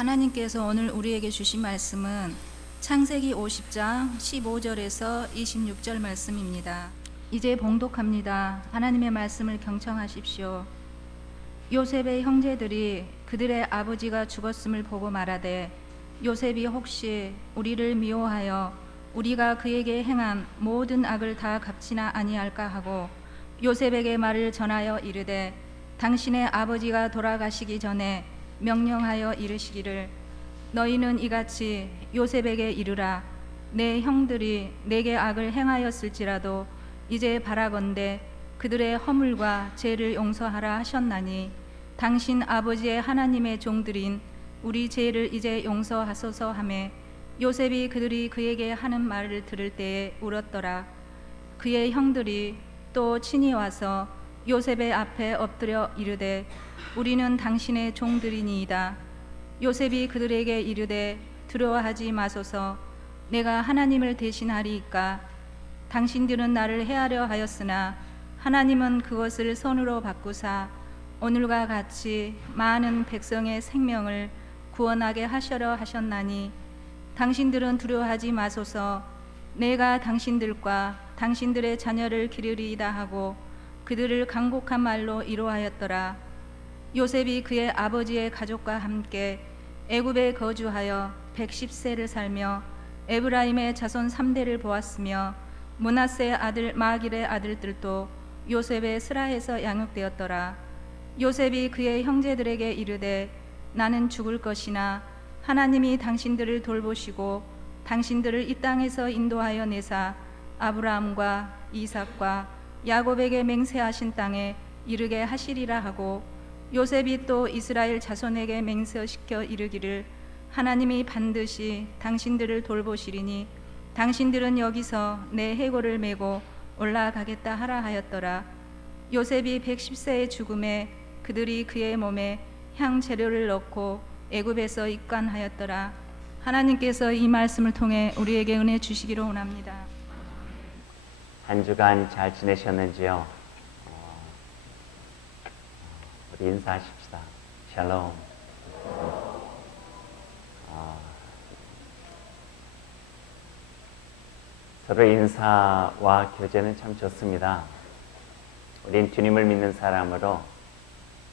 하나님께서 오늘 우리에게 주신 말씀은 창세기 50장 15절에서 26절 말씀입니다. 이제 봉독합니다. 하나님의 말씀을 경청하십시오. 요셉의 형제들이 그들의 아버지가 죽었음을 보고 말하되, 요셉이 혹시 우리를 미워하여 우리가 그에게 행한 모든 악을 다 갚지나 아니할까 하고 요셉에게 말을 전하여 이르되, 당신의 아버지가 돌아가시기 전에 명령하여 이르시기를, 너희는 이같이 요셉에게 이르라. 내 형들이 내게 악을 행하였을지라도 이제 바라건대 그들의 허물과 죄를 용서하라 하셨나니, 당신 아버지의 하나님의 종들인 우리 죄를 이제 용서하소서 하매, 요셉이 그들이 그에게 하는 말을 들을 때에 울었더라. 그의 형들이 또 친히 와서 요셉의 앞에 엎드려 이르되, 우리는 당신의 종들이니이다. 요셉이 그들에게 이르되, 두려워하지 마소서. 내가 하나님을 대신하리이까. 당신들은 나를 해하려 하였으나 하나님은 그것을 선으로 바꾸사 오늘과 같이 많은 백성의 생명을 구원하게 하시려 하셨나니, 당신들은 두려워하지 마소서. 내가 당신들과 당신들의 자녀를 기르리이다 하고 그들을 간곡한 말로 위로하였더라. 요셉이 그의 아버지의 가족과 함께 애굽에 거주하여 110세를 살며 에브라임의 자손 3대를 보았으며, 므낫세의 아들 마길의 아들들도 요셉의 스라에서 양육되었더라. 요셉이 그의 형제들에게 이르되, 나는 죽을 것이나 하나님이 당신들을 돌보시고 당신들을 이 땅에서 인도하여 내사 아브라함과 이삭과 야곱에게 맹세하신 땅에 이르게 하시리라 하고, 요셉이 또 이스라엘 자손에게 맹세시켜 이르기를, 하나님이 반드시 당신들을 돌보시리니 당신들은 여기서 내 해골을 메고 올라가겠다 하라 하였더라. 요셉이 110세의 죽음에 그들이 그의 몸에 향 재료를 넣고 애굽에서 입관하였더라. 하나님께서 이 말씀을 통해 우리에게 은혜 주시기를 원합니다. 한 주간 잘 지내셨는지요? 우리 인사하십시다. 샬롬. 서로 인사와 교제는 참 좋습니다. 우린 주님을 믿는 사람으로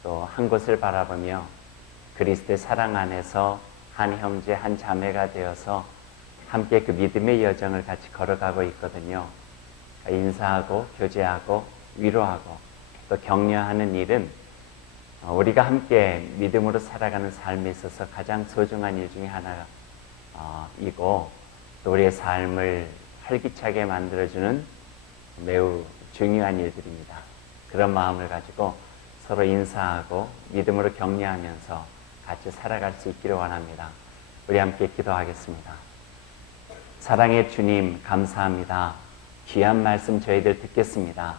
또 한 곳을 바라보며 그리스도의 사랑 안에서 한 형제, 한 자매가 되어서 함께 그 믿음의 여정을 같이 걸어가고 있거든요. 인사하고 교제하고 위로하고 또 격려하는 일은 우리가 함께 믿음으로 살아가는 삶에 있어서 가장 소중한 일 중에 하나이고, 또 우리의 삶을 활기차게 만들어주는 매우 중요한 일들입니다. 그런 마음을 가지고 서로 인사하고 믿음으로 격려하면서 같이 살아갈 수 있기를 원합니다. 우리 함께 기도하겠습니다. 사랑의 주님, 감사합니다. 귀한 말씀 저희들 듣겠습니다.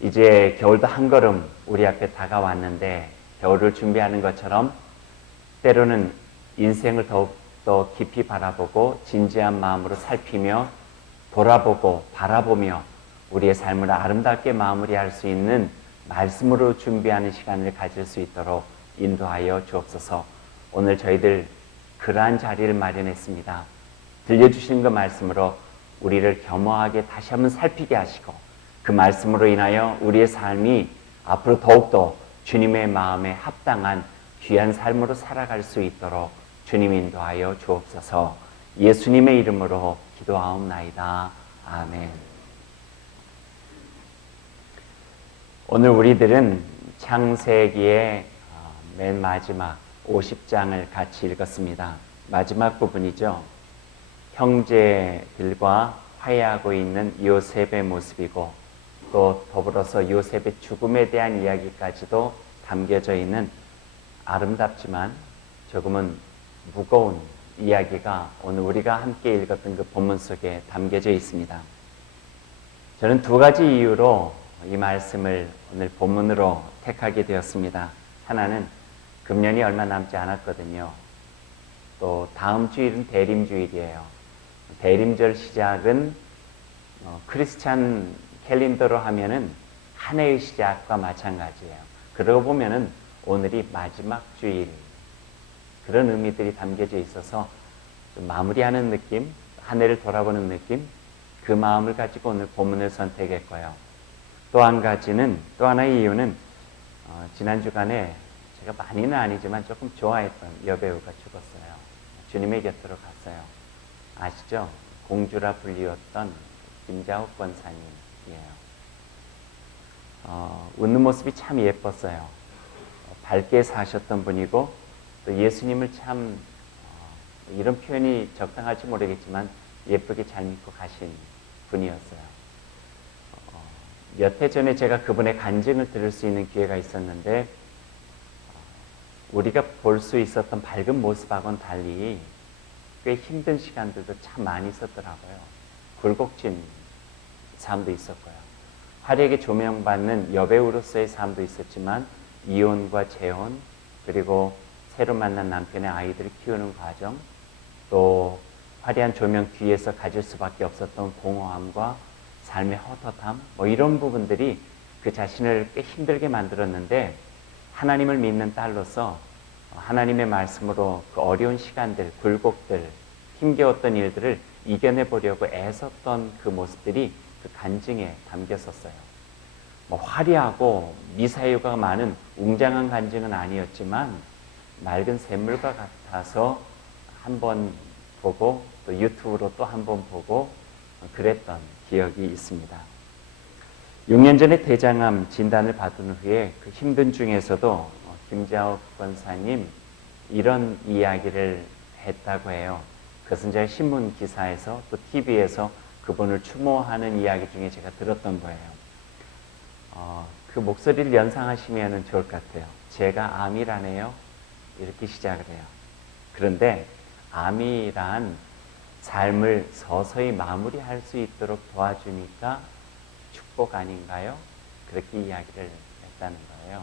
이제 겨울도 한 걸음 우리 앞에 다가왔는데, 겨울을 준비하는 것처럼 때로는 인생을 더욱더 깊이 바라보고 진지한 마음으로 살피며 돌아보고 바라보며 우리의 삶을 아름답게 마무리할 수 있는 말씀으로 준비하는 시간을 가질 수 있도록 인도하여 주옵소서. 오늘 저희들 그러한 자리를 마련했습니다. 들려주시는 그 말씀으로 우리를 겸허하게 다시 한번 살피게 하시고, 그 말씀으로 인하여 우리의 삶이 앞으로 더욱더 주님의 마음에 합당한 귀한 삶으로 살아갈 수 있도록 주님 인도하여 주옵소서. 예수님의 이름으로 기도하옵나이다. 아멘. 오늘 우리들은 창세기의 맨 마지막 50장을 같이 읽었습니다. 마지막 부분이죠. 형제들과 화해하고 있는 요셉의 모습이고, 또 더불어서 요셉의 죽음에 대한 이야기까지도 담겨져 있는 아름답지만 조금은 무거운 이야기가 오늘 우리가 함께 읽었던 그 본문 속에 담겨져 있습니다. 저는 두 가지 이유로 이 말씀을 오늘 본문으로 택하게 되었습니다. 하나는 금년이 얼마 남지 않았거든요. 또 다음 주일은 대림주일이에요. 대림절 시작은 크리스찬 캘린더로 하면은 한 해의 시작과 마찬가지예요. 그러고 보면은 오늘이 마지막 주일. 그런 의미들이 담겨져 있어서 좀 마무리하는 느낌, 한 해를 돌아보는 느낌, 그 마음을 가지고 오늘 본문을 선택했고요. 또 하나의 이유는 지난 주간에 제가 많이는 아니지만 조금 좋아했던 여배우가 죽었어요. 주님의 곁으로 갔어요. 아시죠? 공주라 불리웠던 김자옥 권사님이에요. 웃는 모습이 참 예뻤어요. 밝게 사셨던 분이고 또 예수님을 참 이런 표현이 적당할지 모르겠지만 예쁘게 잘 믿고 가신 분이었어요. 몇 해 전에 제가 그분의 간증을 들을 수 있는 기회가 있었는데 우리가 볼 수 있었던 밝은 모습하고는 달리 꽤 힘든 시간들도 참 많이 있었더라고요. 굴곡진 삶도 있었고요. 화려하게 조명받는 여배우로서의 삶도 있었지만 이혼과 재혼, 그리고 새로 만난 남편의 아이들을 키우는 과정, 또 화려한 조명 뒤에서 가질 수밖에 없었던 공허함과 삶의 헛헛함, 이런 부분들이 그 자신을 꽤 힘들게 만들었는데 하나님을 믿는 딸로서 하나님의 말씀으로 그 어려운 시간들, 굴곡들, 힘겨웠던 일들을 이겨내보려고 애썼던 그 모습들이 그 간증에 담겼었어요. 화려하고 미사여가 많은 웅장한 간증은 아니었지만 맑은 샘물과 같아서 한 번 보고 또 유튜브로 또 한 번 보고 그랬던 기억이 있습니다. 6년 전에 대장암 진단을 받은 후에 그 힘든 중에서도 김자옥 권사님 이런 이야기를 했다고 해요. 그것은 제가 신문 기사에서 또 TV에서 그분을 추모하는 이야기 중에 제가 들었던 거예요. 그 목소리를 연상하시면 좋을 것 같아요. 제가 암이라네요. 이렇게 시작을 해요. 그런데 암이란 삶을 서서히 마무리할 수 있도록 도와주니까 축복 아닌가요? 그렇게 이야기를 했다는 거예요.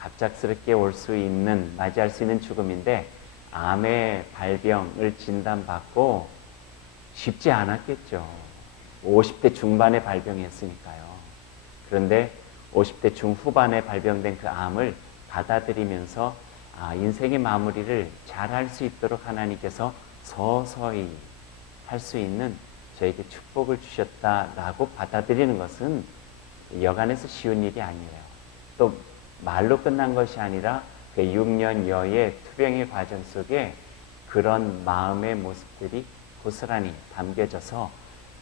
갑작스럽게 올 수 있는, 맞이할 수 있는 죽음인데 암의 발병을 진단받고 쉽지 않았겠죠. 50대 중반에 발병했으니까요. 그런데 50대 중후반에 발병된 그 암을 받아들이면서 인생의 마무리를 잘 할 수 있도록 하나님께서 서서히 할 수 있는 저에게 축복을 주셨다라고 받아들이는 것은 여간해서 쉬운 일이 아니에요. 또 말로 끝난 것이 아니라 그 6년여의 투병의 과정 속에 그런 마음의 모습들이 고스란히 담겨져서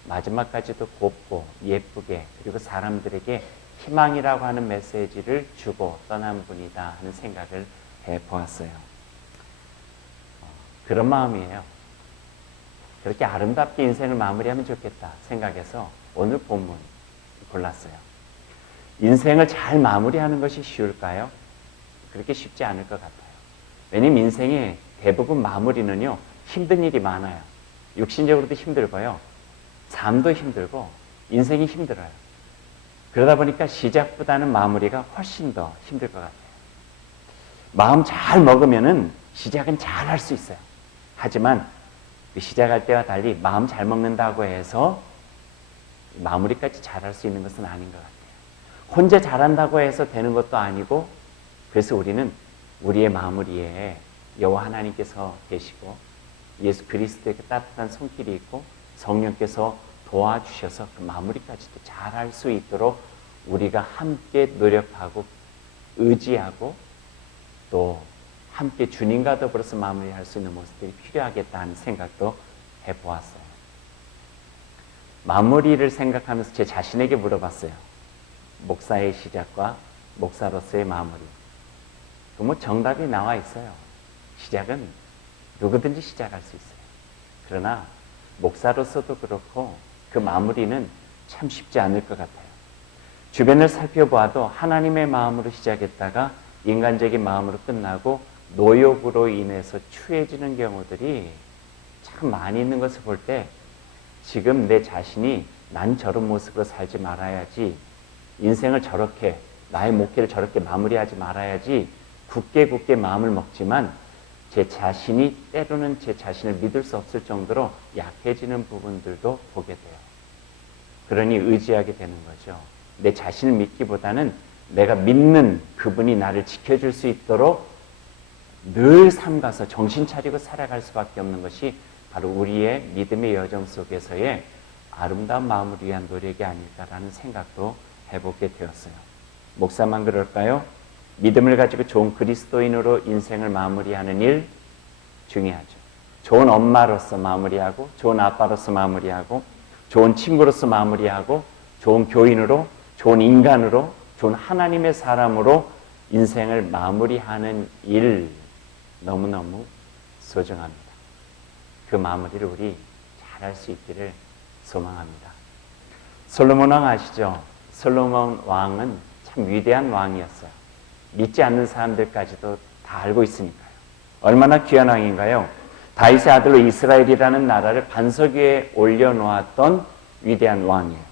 마지막까지도 곱고 예쁘게 그리고 사람들에게 희망이라고 하는 메시지를 주고 떠난 분이다 하는 생각을 해보았어요. 그런 마음이에요. 그렇게 아름답게 인생을 마무리하면 좋겠다 생각해서 오늘 본문 골랐어요. 인생을 잘 마무리하는 것이 쉬울까요? 그렇게 쉽지 않을 것 같아요. 왜냐면 인생의 대부분 마무리는요, 힘든 일이 많아요. 육신적으로도 힘들고요, 삶도 힘들고, 인생이 힘들어요. 그러다 보니까 시작보다는 마무리가 훨씬 더 힘들 것 같아요. 마음 잘 먹으면은 시작은 잘 할 수 있어요. 하지만 시작할 때와 달리 마음 잘 먹는다고 해서 마무리까지 잘 할 수 있는 것은 아닌 것 같아요. 혼자 잘한다고 해서 되는 것도 아니고, 그래서 우리는 우리의 마무리에 여호와 하나님께서 계시고 예수 그리스도의 그 따뜻한 손길이 있고 성령께서 도와주셔서 그 마무리까지도 잘 할 수 있도록 우리가 함께 노력하고 의지하고 또 함께 주님과 더불어서 마무리할 수 있는 모습들이 필요하겠다 하는 생각도 해보았어요. 마무리를 생각하면서 제 자신에게 물어봤어요. 목사의 시작과 목사로서의 마무리. 정답이 나와 있어요. 시작은 누구든지 시작할 수 있어요. 그러나 목사로서도 그렇고 그 마무리는 참 쉽지 않을 것 같아요. 주변을 살펴보아도 하나님의 마음으로 시작했다가 인간적인 마음으로 끝나고 노욕으로 인해서 추해지는 경우들이 참 많이 있는 것을 볼 때 지금 내 자신이 난 저런 모습으로 살지 말아야지, 인생을 저렇게, 나의 목회를 저렇게 마무리하지 말아야지 굳게 마음을 먹지만 제 자신이 때로는 제 자신을 믿을 수 없을 정도로 약해지는 부분들도 보게 돼요. 그러니 의지하게 되는 거죠. 내 자신을 믿기보다는 내가 믿는 그분이 나를 지켜줄 수 있도록 늘 삼가서 정신 차리고 살아갈 수밖에 없는 것이 바로 우리의 믿음의 여정 속에서의 아름다운 마무리 위한 노력이 아닐까라는 생각도 해보게 되었어요. 목사만 그럴까요? 믿음을 가지고 좋은 그리스도인으로 인생을 마무리하는 일 중요하죠. 좋은 엄마로서 마무리하고, 좋은 아빠로서 마무리하고, 좋은 친구로서 마무리하고, 좋은 교인으로, 좋은 인간으로, 좋은 하나님의 사람으로 인생을 마무리하는 일 너무너무 소중합니다. 그 마무리를 우리 잘할 수 있기를 소망합니다. 솔로몬 왕 아시죠? 솔로몬 왕은 참 위대한 왕이었어요. 믿지 않는 사람들까지도 다 알고 있으니까요. 얼마나 귀한 왕인가요? 다윗의 아들로 이스라엘이라는 나라를 반석 위에 올려놓았던 위대한 왕이에요.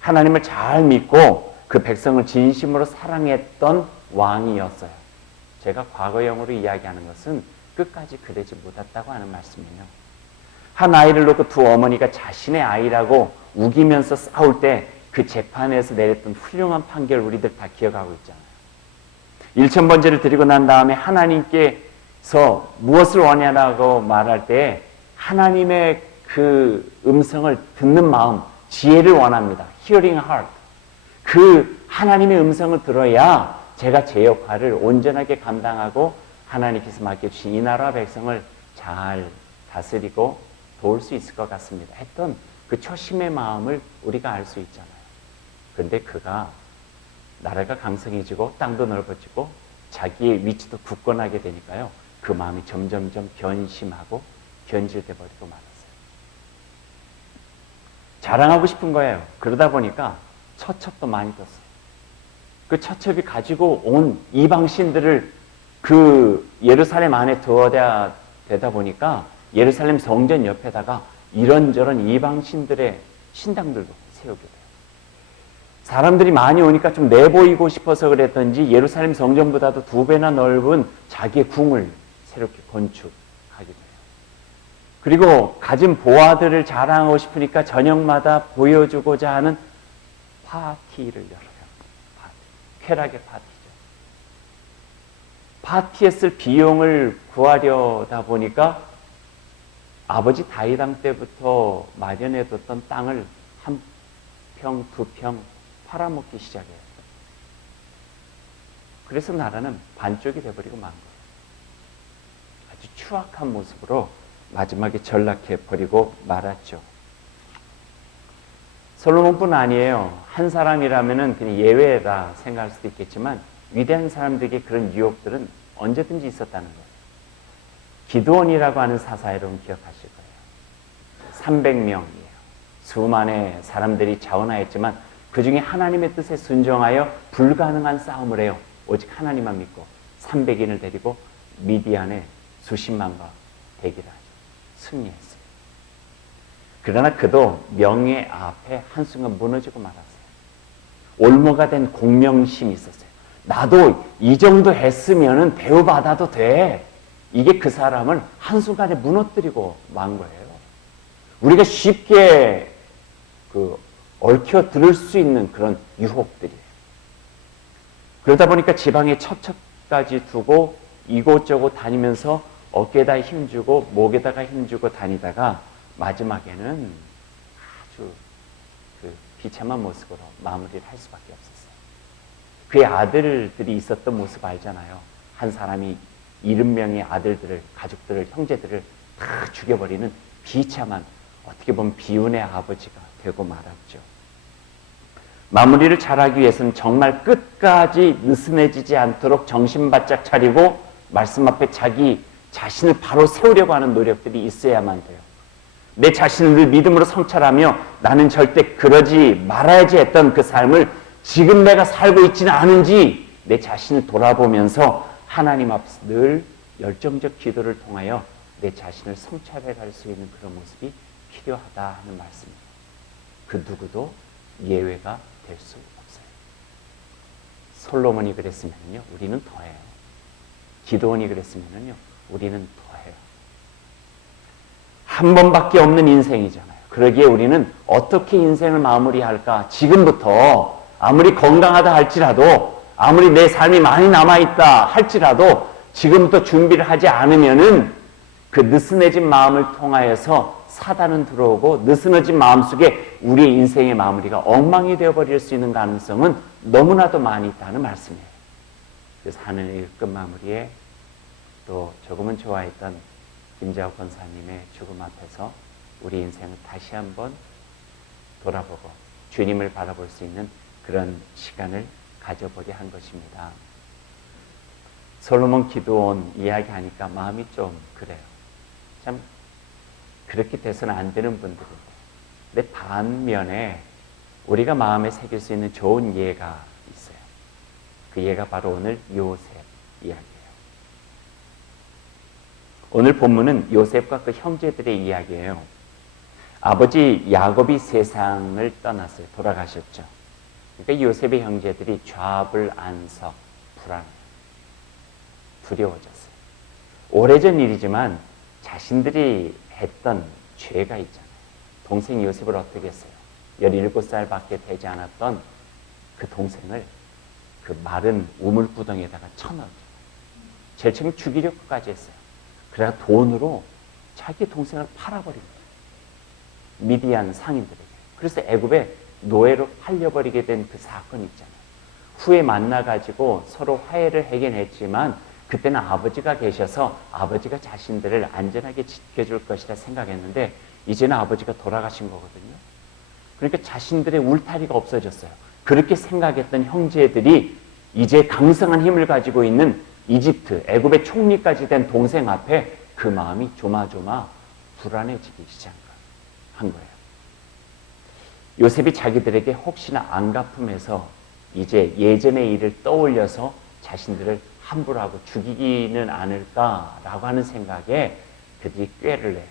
하나님을 잘 믿고 그 백성을 진심으로 사랑했던 왕이었어요. 제가 과거형으로 이야기하는 것은 끝까지 그러지 못했다고 하는 말씀이에요. 한 아이를 놓고 두 어머니가 자신의 아이라고 우기면서 싸울 때 그 재판에서 내렸던 훌륭한 판결 우리들 다 기억하고 있잖아요. 일천번제를 드리고 난 다음에 하나님께서 무엇을 원하라고 말할 때 하나님의 그 음성을 듣는 마음, 지혜를 원합니다. Hearing heart. 그 하나님의 음성을 들어야 제가 제 역할을 온전하게 감당하고 하나님께서 맡겨주신 이 나라 백성을 잘 다스리고 도울 수 있을 것 같습니다. 했던 그 초심의 마음을 우리가 알 수 있잖아요. 그런데 그가 나라가 강성해지고 땅도 넓어지고 자기의 위치도 굳건하게 되니까요. 그 마음이 점점점 변심하고 변질돼 버리고 말았어요. 자랑하고 싶은 거예요. 그러다 보니까 처첩도 많이 떴어요. 그 처첩이 가지고 온 이방신들을 그 예루살렘 안에 두어야 되다 보니까 예루살렘 성전 옆에다가 이런저런 이방신들의 신당들도 세우게 돼요. 사람들이 많이 오니까 좀 내보이고 싶어서 그랬던지 예루살렘 성전보다도 2배나 넓은 자기의 궁을 새롭게 건축하게 돼요. 그리고 가진 보아들을 자랑하고 싶으니까 저녁마다 보여주고자 하는 파티를 열어요. 쾌락의 파티죠. 파티에 쓸 비용을 구하려다 보니까 아버지 다윗 왕 때부터 마련해뒀던 땅을 1평, 2평 팔아먹기 시작해요. 그래서 나라는 반쪽이 돼버리고 만 거예요. 아주 추악한 모습으로 마지막에 전락해버리고 말았죠. 솔로몬뿐 아니에요. 한 사람이라면 그냥 예외다 생각할 수도 있겠지만 위대한 사람들에게 그런 유혹들은 언제든지 있었다는 거예요. 기드온이라고 하는 사사 여러분 기억하실 거예요. 300명이에요. 수많은 사람들이 자원하였지만 그 중에 하나님의 뜻에 순종하여 불가능한 싸움을 해요. 오직 하나님만 믿고 300인을 데리고 미디안의 수십만과 대기를 하죠. 승리했어요. 그러나 그도 명예 앞에 한순간 무너지고 말았어요. 올무가 된 공명심이 있었어요. 나도 이 정도 했으면 대우받아도 돼. 이게 그 사람을 한순간에 무너뜨리고 만 거예요. 우리가 쉽게 얽혀 들을 수 있는 그런 유혹들이에요. 그러다 보니까 지방에 첩첩까지 두고 이곳저곳 다니면서 어깨에다 힘주고 목에다가 힘주고 다니다가 마지막에는 아주 비참한 모습으로 마무리를 할 수밖에 없었어요. 그의 아들들이 있었던 모습 알잖아요. 한 사람이 70명의 아들들을, 가족들을, 형제들을 다 죽여버리는 비참한, 어떻게 보면 비운의 아버지가 되고 말았죠. 마무리를 잘하기 위해서는 정말 끝까지 느슨해지지 않도록 정신 바짝 차리고 말씀 앞에 자기 자신을 바로 세우려고 하는 노력들이 있어야만 돼요. 내 자신을 늘 믿음으로 성찰하며 나는 절대 그러지 말아야지 했던 그 삶을 지금 내가 살고 있지는 않은지 내 자신을 돌아보면서 하나님 앞에서 늘 열정적 기도를 통하여 내 자신을 성찰해 갈 수 있는 그런 모습이 필요하다 하는 말씀입니다. 그 누구도 예외가 될 수 없어요. 솔로몬이 그랬으면요, 우리는 더해요. 기드온이 그랬으면요, 우리는 더해요. 한 번밖에 없는 인생이잖아요. 그러기에 우리는 어떻게 인생을 마무리할까? 지금부터 아무리 건강하다 할지라도, 아무리 내 삶이 많이 남아있다 할지라도 지금부터 준비를 하지 않으면은 그 느슨해진 마음을 통하여서 사단은 들어오고 느슨해진 마음속에 우리의 인생의 마무리가 엉망이 되어버릴 수 있는 가능성은 너무나도 많이 있다는 말씀이에요. 그래서 하늘의 끝마무리에 또 조금은 좋아했던 김재호 권사님의 죽음 앞에서 우리 인생을 다시 한번 돌아보고 주님을 바라볼 수 있는 그런 시간을 가져보게 한 것입니다. 솔로몬 기드온 이야기하니까 마음이 좀 그래요. 참 그렇게 돼서는 안 되는 분들인데, 근데 반면에 우리가 마음에 새길 수 있는 좋은 예가 있어요. 그 예가 바로 오늘 요셉 이야기예요. 오늘 본문은 요셉과 그 형제들의 이야기예요. 아버지 야곱이 세상을 떠났어요. 돌아가셨죠. 그러니까 요셉의 형제들이 좌불안석, 불안, 두려워졌어요. 오래전 일이지만 자신들이 했던 죄가 있잖아요. 동생 요셉을 어떻게 했어요? 17살밖에 되지 않았던 그 동생을 그 마른 우물구덩이에다가 쳐넣었죠. 제일 처음에 죽이려고까지 했어요. 그래서 돈으로 자기 동생을 팔아버린 거예요. 미디안 상인들에게. 그래서 애굽에 노예로 팔려버리게 된 그 사건이 있잖아요. 후에 만나가지고 서로 화해를 해결했지만 그때는 아버지가 계셔서 아버지가 자신들을 안전하게 지켜줄 것이라 생각했는데 이제는 아버지가 돌아가신 거거든요. 그러니까 자신들의 울타리가 없어졌어요. 그렇게 생각했던 형제들이 이제 강성한 힘을 가지고 있는 이집트, 애굽의 총리까지 된 동생 앞에 그 마음이 조마조마 불안해지기 시작한 거예요. 요셉이 자기들에게 혹시나 안 갚으면서 이제 예전의 일을 떠올려서 자신들을 함부로 하고 죽이기는 않을까라고 하는 생각에 그들이 꾀를 내요.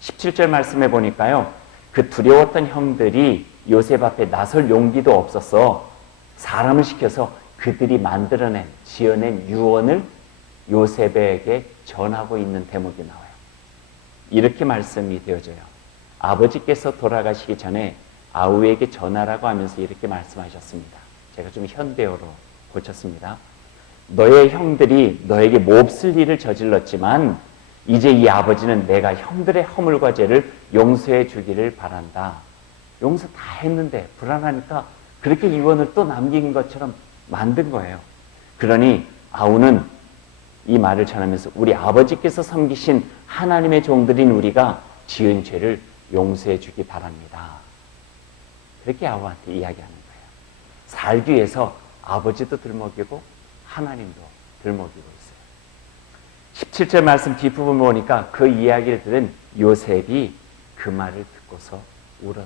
17절 말씀해 보니까요. 그 두려웠던 형들이 요셉 앞에 나설 용기도 없어서 사람을 시켜서 그들이 만들어낸, 지어낸 유언을 요셉에게 전하고 있는 대목이 나와요. 이렇게 말씀이 되어져요. 아버지께서 돌아가시기 전에 아우에게 전하라고 하면서 이렇게 말씀하셨습니다. 제가 좀 현대어로 고쳤습니다. 너의 형들이 너에게 몹쓸 일을 저질렀지만 이제 이 아버지는 내가 형들의 허물과 죄를 용서해 주기를 바란다. 용서 다 했는데 불안하니까 그렇게 유언을 또 남긴 것처럼 만든 거예요. 그러니 아우는 이 말을 전하면서 우리 아버지께서 섬기신 하나님의 종들인 우리가 지은 죄를 용서해 주기 바랍니다. 그렇게 아우한테 이야기하는 거예요. 살기 위해서 아버지도 들먹이고 하나님도 들먹이고 있어요. 17절 말씀 뒷부분 보니까 그 이야기를 들은 요셉이 그 말을 듣고서 울었다.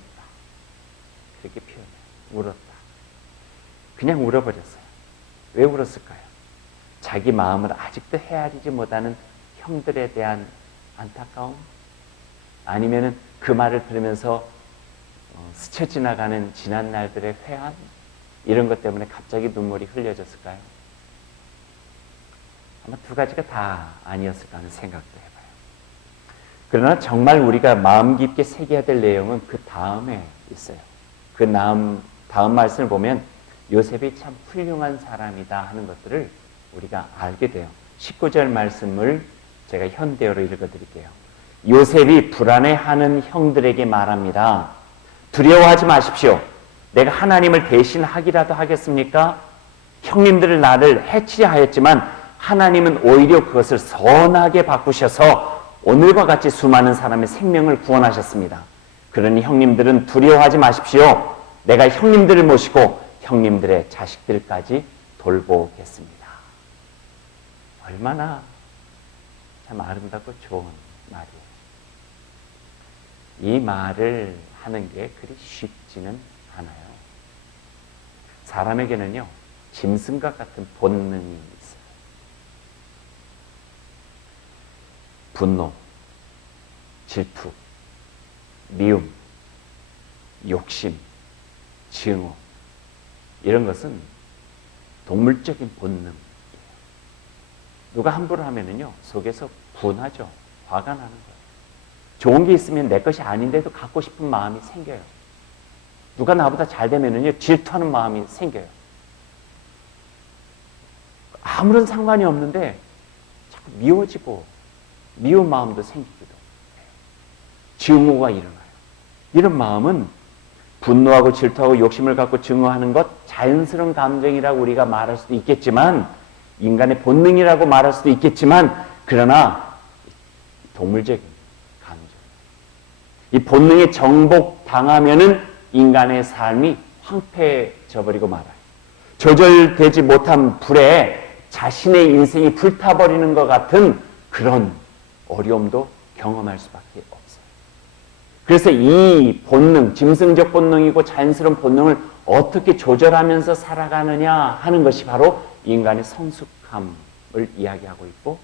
그렇게 표현해요. 울었다. 그냥 울어버렸어요. 왜 울었을까요? 자기 마음을 아직도 헤아리지 못하는 형들에 대한 안타까움? 아니면은 그 말을 들으면서 스쳐 지나가는 지난 날들의 회한? 이런 것 때문에 갑자기 눈물이 흘려졌을까요? 아마 두 가지가 다 아니었을까 하는 생각도 해봐요. 그러나 정말 우리가 마음 깊게 새겨야 될 내용은 그 다음에 있어요. 그 다음 말씀을 보면 요셉이 참 훌륭한 사람이다 하는 것들을 우리가 알게 돼요. 19절 말씀을 제가 현대어로 읽어드릴게요. 요셉이 불안해하는 형들에게 말합니다. 두려워하지 마십시오. 내가 하나님을 대신하기라도 하겠습니까? 형님들은 나를 해치려 하였지만 하나님은 오히려 그것을 선하게 바꾸셔서 오늘과 같이 수많은 사람의 생명을 구원하셨습니다. 그러니 형님들은 두려워하지 마십시오. 내가 형님들을 모시고 형님들의 자식들까지 돌보겠습니다. 얼마나 참 아름답고 좋은 말이에요. 이 말을 하는 게 그리 쉽지는 않아요. 사람에게는요, 짐승과 같은 본능이 있어요. 분노, 질투, 미움, 욕심, 증오, 이런 것은 동물적인 본능이에요. 누가 함부로 하면은요, 속에서 분하죠. 화가 나는 거예요. 좋은 게 있으면 내 것이 아닌데도 갖고 싶은 마음이 생겨요. 누가 나보다 잘 되면은요, 질투하는 마음이 생겨요. 아무런 상관이 없는데 미워지고 미운 마음도 생기기도 해요. 증오가 일어나요. 이런 마음은 분노하고 질투하고 욕심을 갖고 증오하는 것 자연스러운 감정이라고 우리가 말할 수도 있겠지만, 인간의 본능이라고 말할 수도 있겠지만, 그러나 동물적인 감정, 이 본능에 정복당하면은 인간의 삶이 황폐해져 버리고 말아요. 조절되지 못한 불에 자신의 인생이 불타버리는 것 같은 그런 어려움도 경험할 수밖에 없어요. 그래서 이 본능, 짐승적 본능이고 자연스러운 본능을 어떻게 조절하면서 살아가느냐 하는 것이 바로 인간의 성숙함을 이야기하고 있고,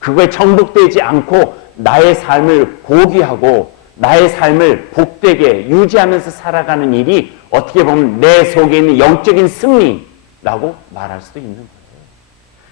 그거에 정복되지 않고 나의 삶을 고귀하고 나의 삶을 복되게 유지하면서 살아가는 일이 어떻게 보면 내 속에 있는 영적인 승리라고 말할 수도 있는 거예요.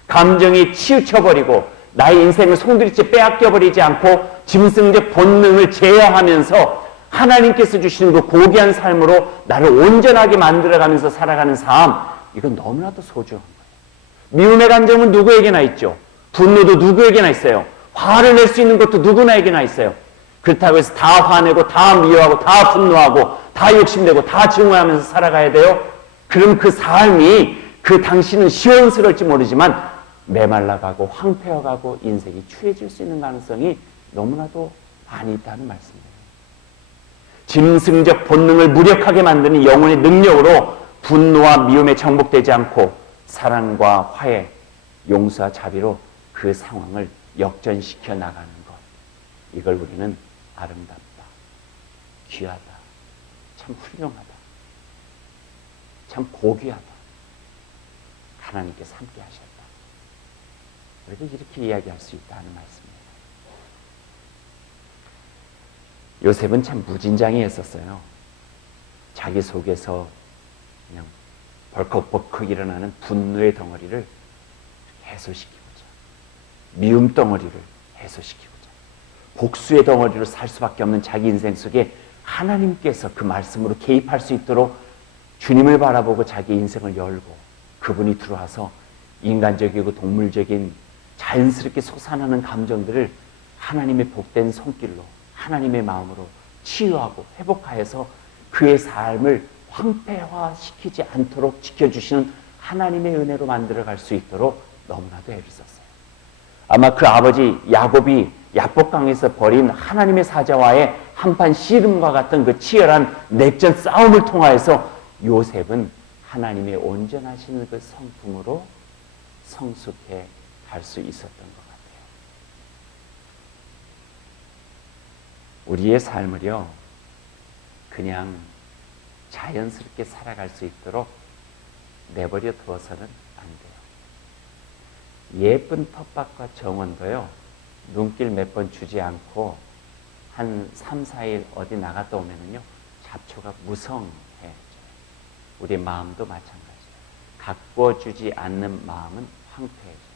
감정이 치우쳐버리고 나의 인생을 송두리째 빼앗겨버리지 않고 짐승적 본능을 제어하면서 하나님께서 주시는 그 고귀한 삶으로 나를 온전하게 만들어가면서 살아가는 삶, 이건 너무나도 소중한 거예요. 미움의 감정은 누구에게나 있죠. 분노도 누구에게나 있어요. 화를 낼 수 있는 것도 누구나에게나 있어요. 그렇다고 해서 다 화내고 다 미워하고 다 분노하고 다 욕심내고 다 증오하면서 살아가야 돼요? 그럼 그 삶이 그 당시는 시원스러울지 모르지만 메말라가고 황폐어가고 인생이 추해질 수 있는 가능성이 너무나도 많이 있다는 말씀이에요. 짐승적 본능을 무력하게 만드는 영혼의 능력으로 분노와 미움에 정복되지 않고 사랑과 화해, 용서와 자비로 그 상황을 역전시켜 나가는 것, 이걸 우리는 아름답다, 귀하다, 참 훌륭하다, 참 고귀하다, 하나님께서 함께 하셨다, 우리가 이렇게 이야기할 수 있다는 말씀입니다. 요셉은 참 무진장이했었어요. 자기 속에서 그냥 벌컥벌컥 일어나는 분노의 덩어리를 해소시키고자, 미움 덩어리를 해소시키고자, 복수의 덩어리로 살 수밖에 없는 자기 인생 속에 하나님께서 그 말씀으로 개입할 수 있도록 주님을 바라보고 자기 인생을 열고 그분이 들어와서 인간적이고 동물적인 자연스럽게 솟아나는 감정들을 하나님의 복된 손길로, 하나님의 마음으로 치유하고 회복하여서 그의 삶을 황폐화시키지 않도록 지켜주시는 하나님의 은혜로 만들어갈 수 있도록 너무나도 애를 썼어요. 아마 그 아버지 야곱이 야복강에서 벌인 하나님의 사자와의 한판 씨름과 같은 그 치열한 내전 싸움을 통하여서 요셉은 하나님의 온전하신 그 성품으로 성숙해 갈 수 있었던 것 같아요. 우리의 삶을요, 그냥 자연스럽게 살아갈 수 있도록 내버려 두어서는 안 돼요. 예쁜 텃밭과 정원도요, 눈길 몇 번 주지 않고 한 3, 4일 어디 나갔다 오면은요, 잡초가 무성해져요. 우리 마음도 마찬가지예요. 가꾸어주지 않는 마음은 황폐해져요.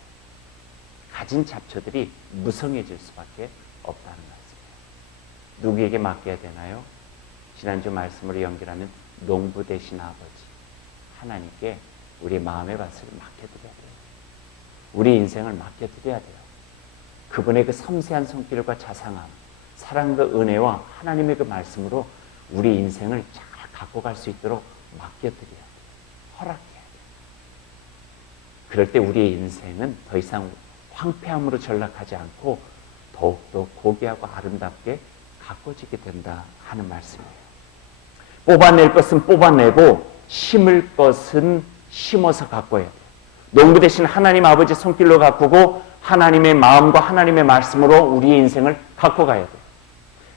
가진 잡초들이 무성해질 수밖에 없다는 말씀이에요. 누구에게 맡겨야 되나요? 지난주 말씀으로 연결하면 농부 되신 아버지 하나님께 우리 마음의 밭을 맡겨드려야 돼요. 우리 인생을 맡겨드려야 돼요. 그분의 그 섬세한 손길과 자상함, 사랑과 은혜와 하나님의 그 말씀으로 우리 인생을 잘 갖고 갈 수 있도록 맡겨드려야 돼요. 허락해야 돼요. 그럴 때 우리의 인생은 더 이상 황폐함으로 전락하지 않고 더욱더 고귀하고 아름답게 가꿔지게 된다 하는 말씀이에요. 뽑아낼 것은 뽑아내고 심을 것은 심어서 가꿔야 돼요. 농부 대신 하나님 아버지 손길로 가꾸고 하나님의 마음과 하나님의 말씀으로 우리의 인생을 갖고 가야 돼요.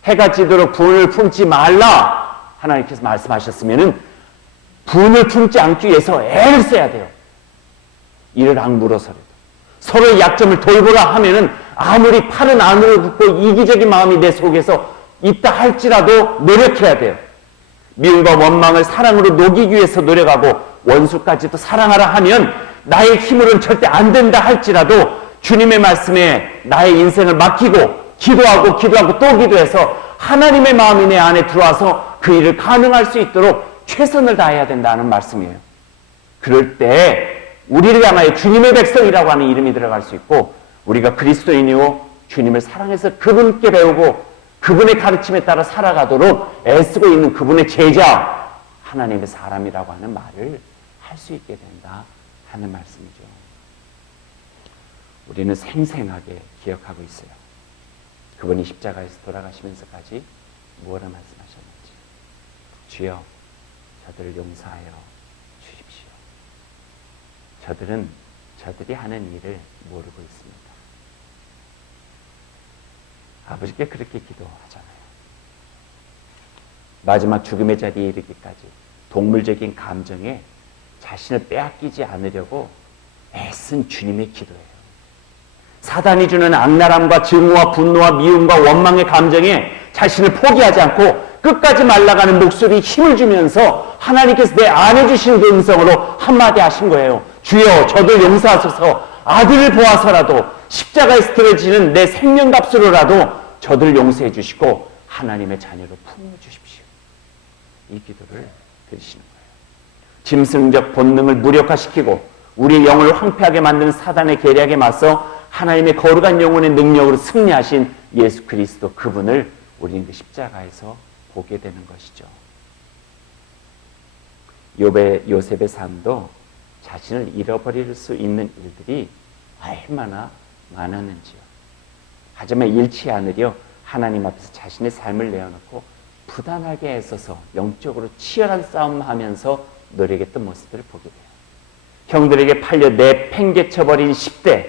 해가 지도록 분을 품지 말라 하나님께서 말씀하셨으면은 분을 품지 않기 위해서 애를 써야 돼요. 이를 악물어서라도 서로의 약점을 돌보라 하면은 아무리 팔은 안으로 굽고 이기적인 마음이 내 속에서 있다 할지라도 노력해야 돼요. 미움과 원망을 사랑으로 녹이기 위해서 노력하고 원수까지도 사랑하라 하면 나의 힘으로는 절대 안 된다 할지라도 주님의 말씀에 나의 인생을 맡기고 기도하고 또 기도해서 하나님의 마음이 내 안에 들어와서 그 일을 가능할 수 있도록 최선을 다해야 된다는 말씀이에요. 그럴 때 우리를 향하여 주님의 백성이라고 하는 이름이 들어갈 수 있고 우리가 그리스도인이요 주님을 사랑해서 그분께 배우고 그분의 가르침에 따라 살아가도록 애쓰고 있는 그분의 제자, 하나님의 사람이라고 하는 말을 할 수 있게 된다 하는 말씀이죠. 우리는 생생하게 기억하고 있어요. 그분이 십자가에서 돌아가시면서까지 무엇을 말씀하셨는지. 주여, 저들을 용서하여 주십시오. 저들이 하는 일을 모르고 있습니다. 아버지께 그렇게 기도하잖아요. 마지막 죽음의 자리에 이르기까지 동물적인 감정에 자신을 빼앗기지 않으려고 애쓴 주님의 기도예요. 사단이 주는 악랄함과 증오와 분노와 미움과 원망의 감정에 자신을 포기하지 않고 끝까지 말라가는 목소리에 힘을 주면서 하나님께서 내 안에 주신 그 음성으로 한마디 하신 거예요. 주여, 저들 용서하소서. 아들을 보아서라도 십자가에 쓰러지는 내 생명값으로라도 저들을 용서해 주시고 하나님의 자녀로 품어주십시오. 이 기도를 드리시는 거예요. 짐승적 본능을 무력화시키고 우리의 영을 황폐하게 만드는 사단의 계략에 맞서 하나님의 거룩한 영혼의 능력으로 승리하신 예수 그리스도, 그분을 우리는 그 십자가에서 보게 되는 것이죠. 요셉의 삶도 자신을 잃어버릴 수 있는 일들이 얼마나 많았는지요. 하지만 잃지 않으려 하나님 앞에서 자신의 삶을 내어놓고 부단하게 애써서 영적으로 치열한 싸움하면서 노력했던 모습들을 보게 돼요. 형들에게 팔려 내팽개쳐버린 10대,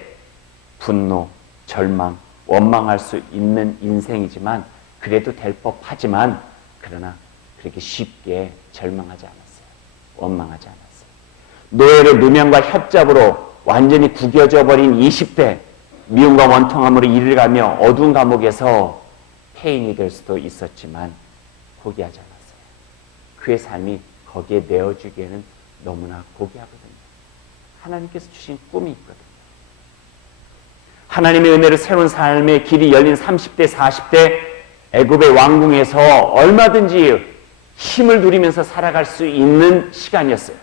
분노, 절망, 원망할 수 있는 인생이지만 그래도 될 법하지만 그러나 그렇게 쉽게 절망하지 않았어요. 원망하지 않았어요. 노예로 누명과 협잡으로 완전히 구겨져 버린 20대, 미움과 원통함으로 일을 가며 어두운 감옥에서 폐인이 될 수도 있었지만 포기하지 않았어요. 그의 삶이 거기에 내어주기에는 너무나 고귀하거든요. 하나님께서 주신 꿈이 있거든요. 하나님의 은혜로 새로운 삶의 길이 열린 30대, 40대 애굽의 왕궁에서 얼마든지 힘을 누리면서 살아갈 수 있는 시간이었어요.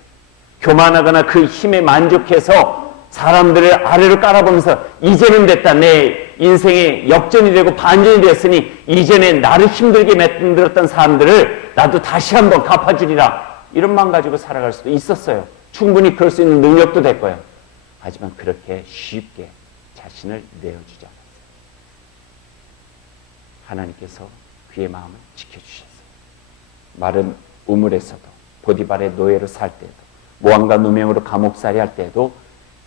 교만하거나 그 힘에 만족해서 사람들을 아래로 깔아보면서 이제는 됐다. 내 인생의 역전이 되고 반전이 되었으니 이전에 나를 힘들게 만들었던 사람들을 나도 다시 한번 갚아주리라. 이런 마음 가지고 살아갈 수도 있었어요. 충분히 그럴 수 있는 능력도 될 거예요. 하지만 그렇게 쉽게 자신을 내어주지 않았어요. 하나님께서 그의 마음을 지켜주셨어요. 마른 우물에서도, 보디발의 노예로 살 때도, 모함과 누명으로 감옥살이 할 때도,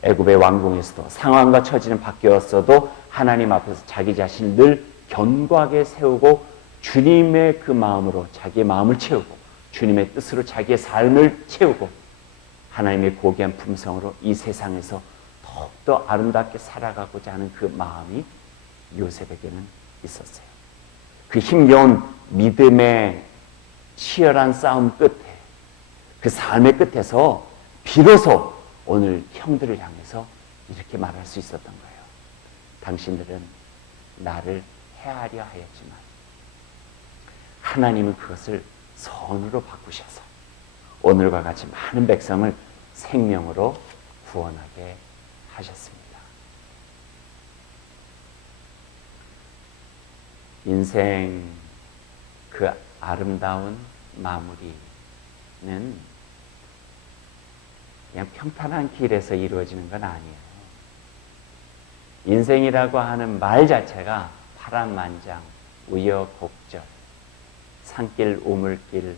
애굽의 왕궁에서도 상황과 처지는 바뀌었어도 하나님 앞에서 자기 자신을 늘 견고하게 세우고 주님의 그 마음으로 자기의 마음을 채우고 주님의 뜻으로 자기의 삶을 채우고 하나님의 고귀한 품성으로 이 세상에서 더욱더 아름답게 살아가고자 하는 그 마음이 요셉에게는 있었어요. 그 힘겨운 믿음의 치열한 싸움 끝에, 그 삶의 끝에서 비로소 오늘 형들을 향해서 이렇게 말할 수 있었던 거예요. 당신들은 나를 해하려 하였지만 하나님은 그것을 선으로 바꾸셔서 오늘과 같이 많은 백성을 생명으로 구원하게 하셨습니다. 인생 그 아름다운 마무리는 그냥 평탄한 길에서 이루어지는 건 아니에요. 인생이라고 하는 말 자체가 파란만장, 우여곡절, 산길, 우물길,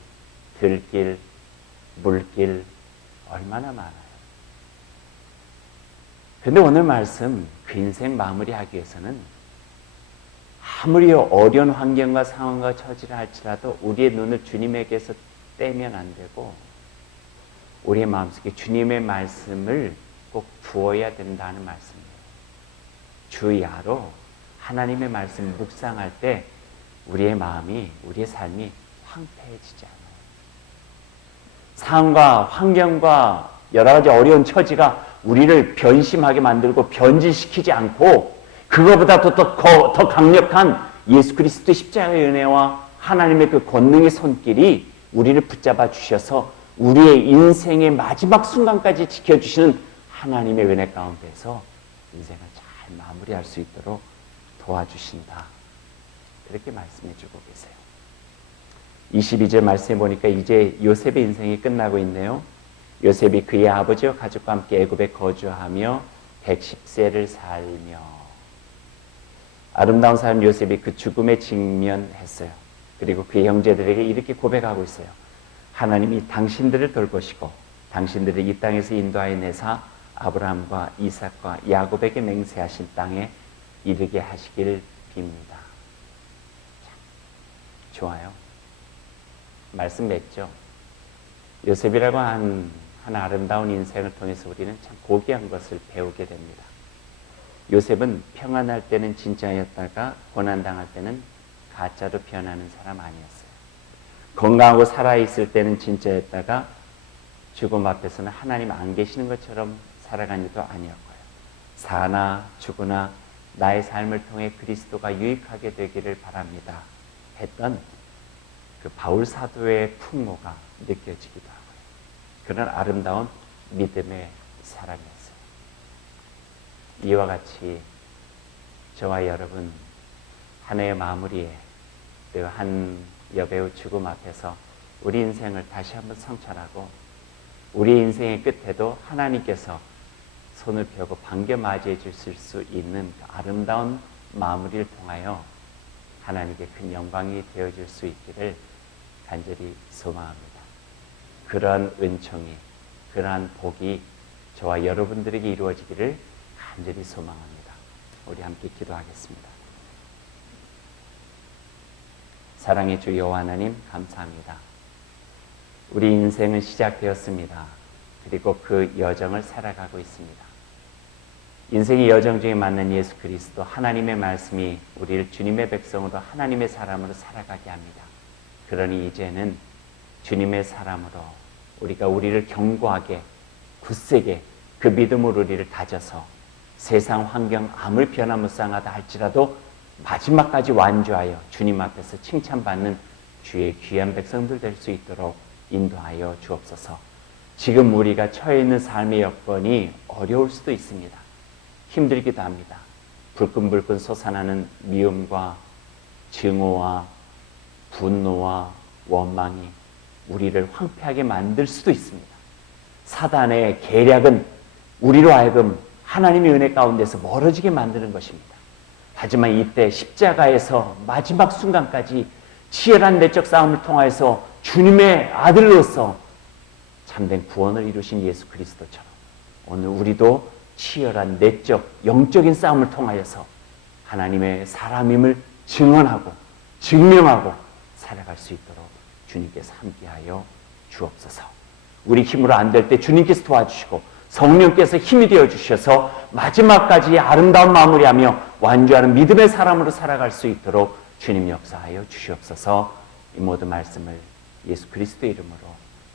들길, 물길 얼마나 많아요. 그런데 오늘 말씀, 그 인생 마무리하기 위해서는 아무리 어려운 환경과 상황과 처지를 할지라도 우리의 눈을 주님에게서 떼면 안 되고 우리의 마음속에 주님의 말씀을 꼭 두어야 된다는 말씀이에요. 주야로 하나님의 말씀 묵상할 때 우리의 마음이, 우리의 삶이 황폐해지지 않아요. 상황과 환경과 여러 가지 어려운 처지가 우리를 변심하게 만들고 변질시키지 않고 그거보다 더 강력한 예수 그리스도의 십자가의 은혜와 하나님의 그 권능의 손길이 우리를 붙잡아 주셔서 우리의 인생의 마지막 순간까지 지켜주시는 하나님의 은혜 가운데서 인생을 잘 잘 마무리할 수 있도록 도와주신다. 그렇게 말씀해 주고 계세요. 22절 말씀해 보니까 이제 요셉의 인생이 끝나고 있네요. 요셉이 그의 아버지와 가족과 함께 애굽에 거주하며 110세를 살며, 아름다운 사람 요셉이 그 죽음에 직면했어요. 그리고 그의 형제들에게 이렇게 고백하고 있어요. 하나님이 당신들을 돌보시고 당신들을 이 땅에서 인도하여 내사 아브라함과 이삭과 야곱에게 맹세하신 땅에 이르게 하시길 빕니다. 좋아요. 말씀 맺죠. 요셉이라고 한 아름다운 인생을 통해서 우리는 참 고귀한 것을 배우게 됩니다. 요셉은 평안할 때는 진짜였다가 고난당할 때는 가짜로 변하는 사람 아니었어요. 건강하고 살아있을 때는 진짜였다가 죽음 앞에서는 하나님 안 계시는 것처럼 살아간 이도 아니었고요. 사나 죽으나 나의 삶을 통해 그리스도가 유익하게 되기를 바랍니다 했던 그 바울 사도의 풍모가 느껴지기도 하고요. 그런 아름다운 믿음의 사람이었어요. 이와 같이 저와 여러분 한 해의 마무리에 그 한 여배우 죽음 앞에서 우리 인생을 다시 한번 성찰하고 우리 인생의 끝에도 하나님께서 손을 펴고 반겨 맞이해 주실 수 있는 그 아름다운 마무리를 통하여 하나님께 큰 영광이 되어줄 수 있기를 간절히 소망합니다. 그러한 은총이, 그러한 복이 저와 여러분들에게 이루어지기를 간절히 소망합니다. 우리 함께 기도하겠습니다. 사랑의 주 여호와 하나님 감사합니다. 우리 인생은 시작되었습니다. 그리고 그 여정을 살아가고 있습니다. 인생의 여정 중에 만난 예수 그리스도 하나님의 말씀이 우리를 주님의 백성으로 하나님의 사람으로 살아가게 합니다. 그러니 이제는 주님의 사람으로 우리를 견고하게 굳세게 그 믿음으로 우리를 다져서 세상 환경 아무리 변화무쌍하다 할지라도 마지막까지 완주하여 주님 앞에서 칭찬받는 주의 귀한 백성들 될 수 있도록 인도하여 주옵소서. 지금 우리가 처해 있는 삶의 여건이 어려울 수도 있습니다. 힘들기도 합니다. 불끈불끈 솟아나는 미움과 증오와 분노와 원망이 우리를 황폐하게 만들 수도 있습니다. 사단의 계략은 우리로 하여금 하나님의 은혜 가운데서 멀어지게 만드는 것입니다. 하지만 이때 십자가에서 마지막 순간까지 치열한 내적 싸움을 통해서 주님의 아들로서 참된 구원을 이루신 예수 그리스도처럼 오늘 우리도 치열한 내적 영적인 싸움을 통하여서 하나님의 사람임을 증언하고 증명하고 살아갈 수 있도록 주님께서 함께하여 주옵소서. 우리 힘으로 안 될 때 주님께서 도와주시고 성령께서 힘이 되어 주셔서 마지막까지 아름다운 마무리하며 완주하는 믿음의 사람으로 살아갈 수 있도록 주님 역사하여 주시옵소서. 이 모든 말씀을 예수 그리스도의 이름으로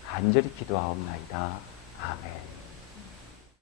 간절히 기도하옵나이다. 아멘.